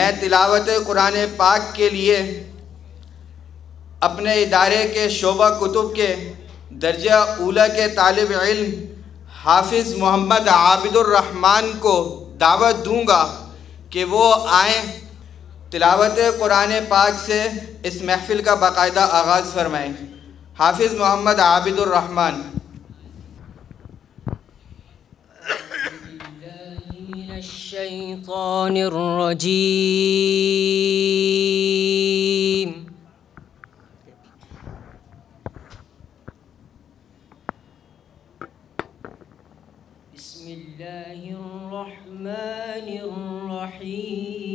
मैं तिलावत कुरान पाक के लिए अपने इदारे के शोबा कुतुब के दर्जा ऊला के तालिब इल्म हाफिज़ मोहम्मद आबिद उर्रहमान को दावत दूँगा कि वो आएँ, तिलावत कुरान पाक से इस महफ़िल का बाकायदा आगाज़ फरमाएँ। हाफिज़ मोहम्मद आबिद उर्रहमान। शैतानिर रजीम। बिस्मिल्लाहिर रहमानिर रहीम।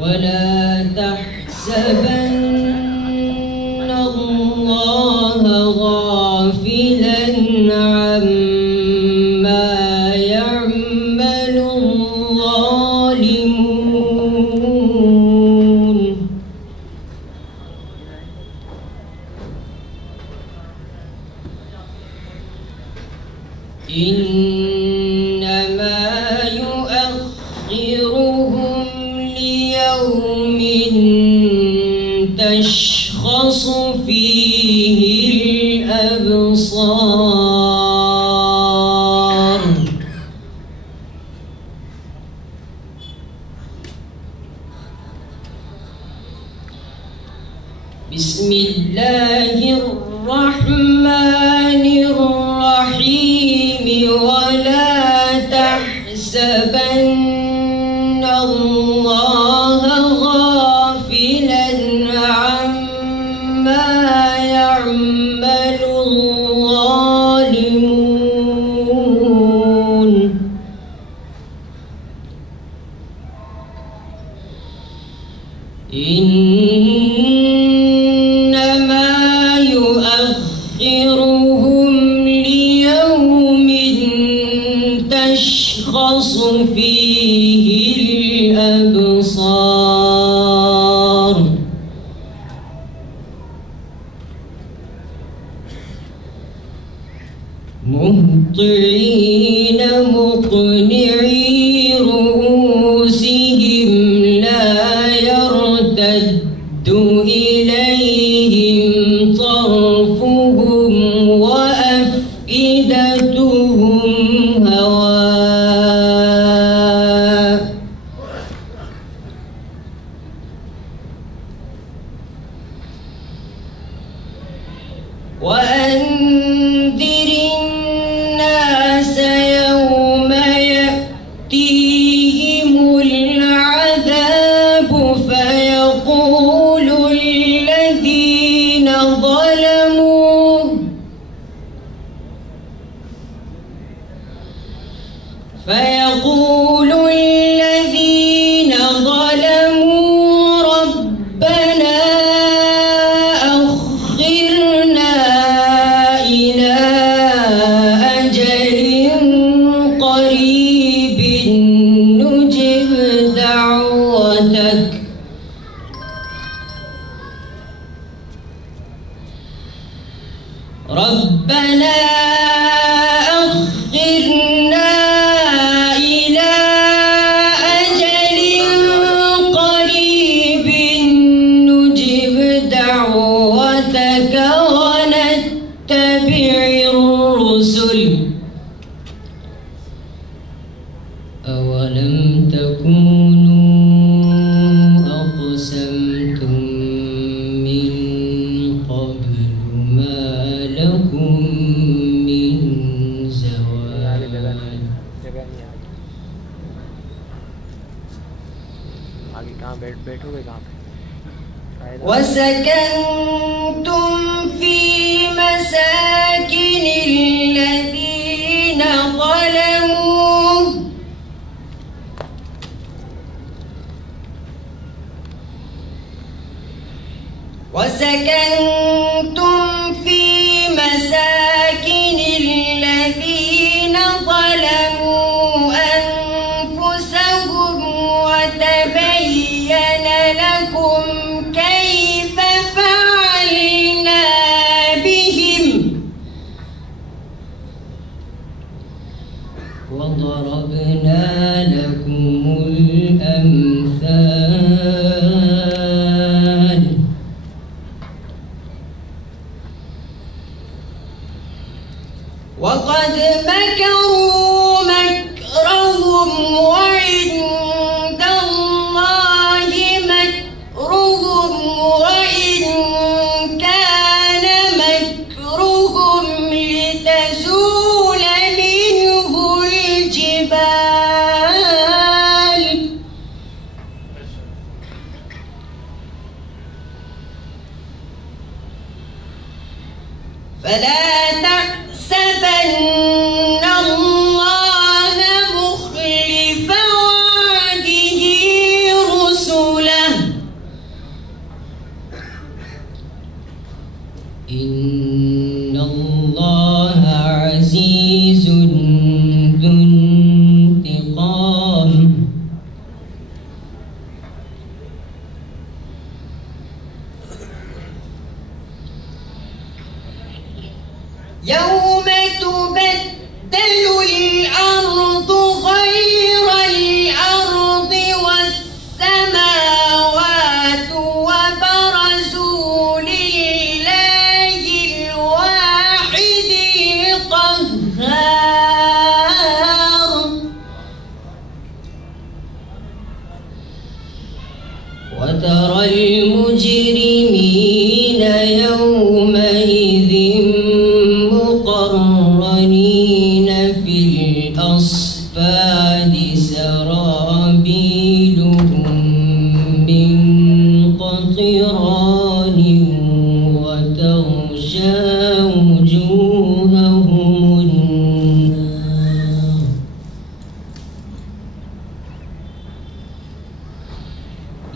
वला तहसबन्न अल्लाह गाफिलन अम्मा यअमलु ज़ालिमून। इन्नमा युअख्खिरुहुम लियौमिन तशख़स फ़ीहिल अबसार। बिस्मिल्लाहिर रहमानिर रहीम। वला तहसबन्न अल्लाह गाफिलन अम्मा यअमलु ज़ालिमून। इन्नमा युअख्खिरुहुम लियौमिन तशख़स फ़ीहिल अबसार। मुहतिईन मुक़निई रुऊसिहिम ला यर्तद्दु इलैहिम तर्फुहुम व अफ़इदतुहुम हवा। وأنذر الناس يوم يأتيهم العذاب فيقول الذين ظلموا ربنا أخرنا إلى أجل قريب نجب دعوتك ربنا أخرنا إلى أجل قريب نجب دعوتك ونتبع الرسل أولم تكونوا أقسمتم من قبل ما لكم من زوال आगे कहाँ बैठोगे कहाँ पे? وسكنتم في مساكن الذين ظلموا وسكنتم في مساكن الذين ظلموا أنفسهم وتبين لكم كيف فعلنا وضربنا لكم الأمثال وقد مكروا مكرهم وعند الله مكرهم وإن كان مكرهم لتزول منه الجبال فلا تحسبن الله مخلف وعده رسله إن الله عزيز ذو انتقام يوم تبدل الأرض غير الأرض والسماوات وبرزوا لله الواحد القهار وترى المجرمين يومئذ مقرنين في الأصفاد سرابيلهم من قطران وتغشى وجوههم النار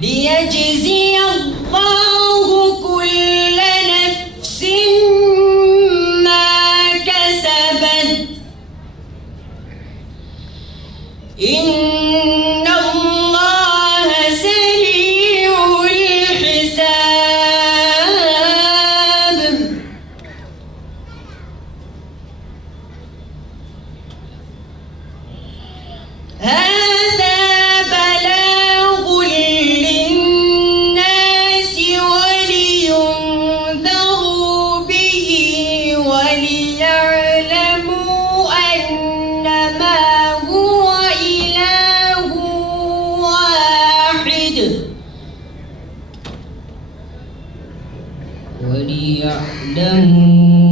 ليجزي الله كل نفس ما كسبت إن الله سريع الحساب هذا بلاغ للناس ولينذروا به وليعلموا أنما هو إله واحد وليعلموا